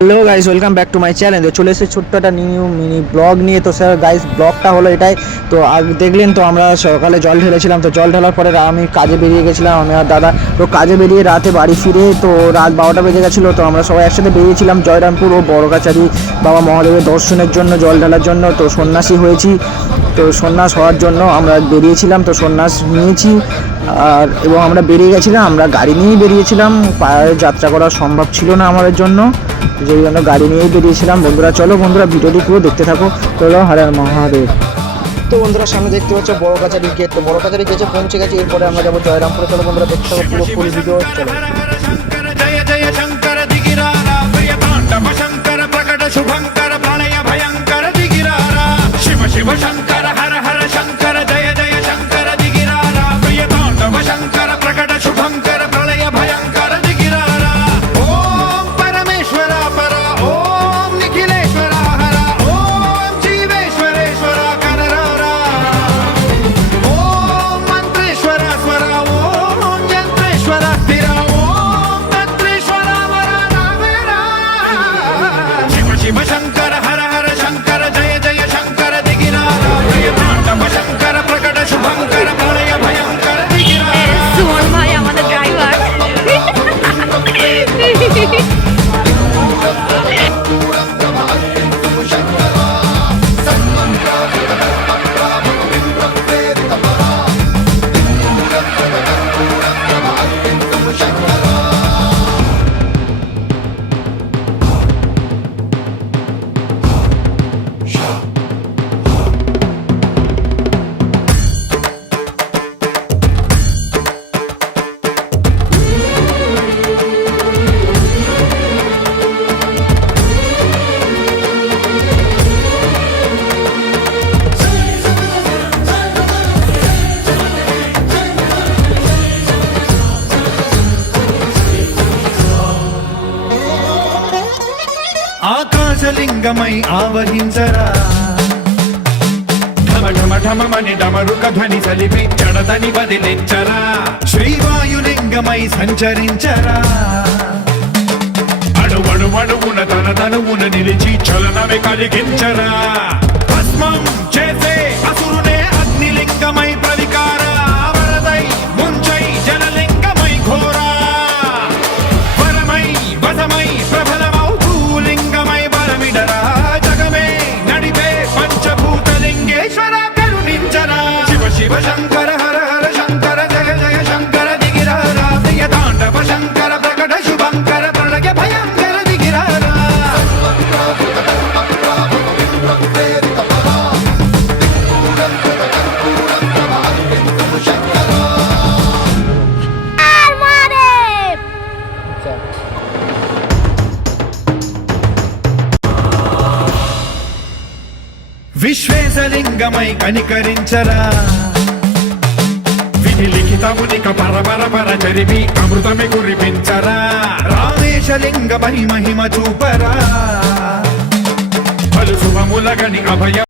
Hello guys, welcome back to my channel. তো চলে এসেছে ছোট্ট একটা নিউ মিনি ব্লগ নিয়ে। তো স্যার গাইস, ব্লগটা হলো এটাই। তো দেখলেন তো আমরা সকালে জল ঢেলেছিলাম। তো জল ঢালার পরে আমি কাজে বেরিয়ে গেছিলাম, আমি আর দাদা। তো কাজে বেরিয়ে রাতে বাড়ি ফিরে তো রাত 12টা বেজে গেছিলো। তো আমরা সবাই একসাথে বেরিয়েছিলাম জয়রামপুর ও বড়কাচারি বাবা মহাদেবের দর্শনের জন্য, জল ঢালার জন্য। তো সন্ন্যাসী হয়েছি, তো সন্ন্যাস হওয়ার জন্য আমরা বেরিয়েছিলাম। তো সন্ন্যাস নিয়েছি এবং আমরা বেরিয়ে গেছিলাম। আমরা গাড়ি নিয়েই বেরিয়েছিলাম, পায়ে যাত্রা করা সম্ভব ছিল না আমাদের জন্য, যেই জন্য গাড়ি নিয়েই বেরিয়েছিলাম। বন্ধুরা চলো, বন্ধুরা ভিডিওটি পুরো দেখতে থাকো। চলো, হরে মহাদেব। তো বন্ধুরা সামনে দেখতে পাচ্ছ বড়কাচারি গেট। তো বড়কাচারি গেটে পৌঁছে গেছি, এরপরে আমরা যাবো জয়রামপুরে। চলো বন্ধুরা দেখতে থাকো পুরো ফুল ভিডিও। চলো। जय जय शंकर दिगिरारा प्रिय तांडव शंकर प्रकट शुभंकर प्रणय भयंकर दिगिरारा शिव शिव शंकर हर हर शंकर जय जय शंकर दिगिरारा प्रिय तांडव शंकर प्रकट शुभंकर प्रणय भयंकर दिगिरारा ओम परमेश्वरा परा ओम निखिलेश्वरा हरा ओम जीवेश्वरेश्वरा कररारा ओम मंत्रेश्वरा स्वरा ओम यंत्रेश्वरा स्थिरा शिव शंकर हर हर शंकर जय जय शंकर दिगिरारा प्रिय तांडव शंकर प्रकट शुभंकर प्रणय भयंकर दिगिरारा সুমন ভাই আমাদের ড্রাইভার। ఆకాశలింగమై ఆవహించరా ఢమ ఢమ ఢమమని డమరుక ధ్వని సలిపి జడదని వదిలించరా శ్రీవాయులింగమై సంచరించరా అణువణువున తన తనువున నిలిచి చలనమే కలిగించరా భస్మం చేసే అసురునే అగ్నిలింగమై ప్రవికారా వరదై ముంచై జలలింగమై ఘోరా వరమై వసమై ప్రబలమౌ భూలింగమై బలమిడరా జగమే నడిపే పంచభూతలింగేశ్వర కరుణించరా శివ శివ శంకర హర హర శంకర జయ జయ శంకర దిగిరారా ప్రియ తాండవ శంకర ప్రకట శుభంకర ప్రణయ భయంకర దిగిరారా আর মহাদেব। విశ్వేశలింగమై కనికరించరా విధి లిఖితమునిక పరపర పర చరివి అమృతమి కురిపించరా రామేశలింగమై మహిమ చూపరా పలు శుభములగని అభయ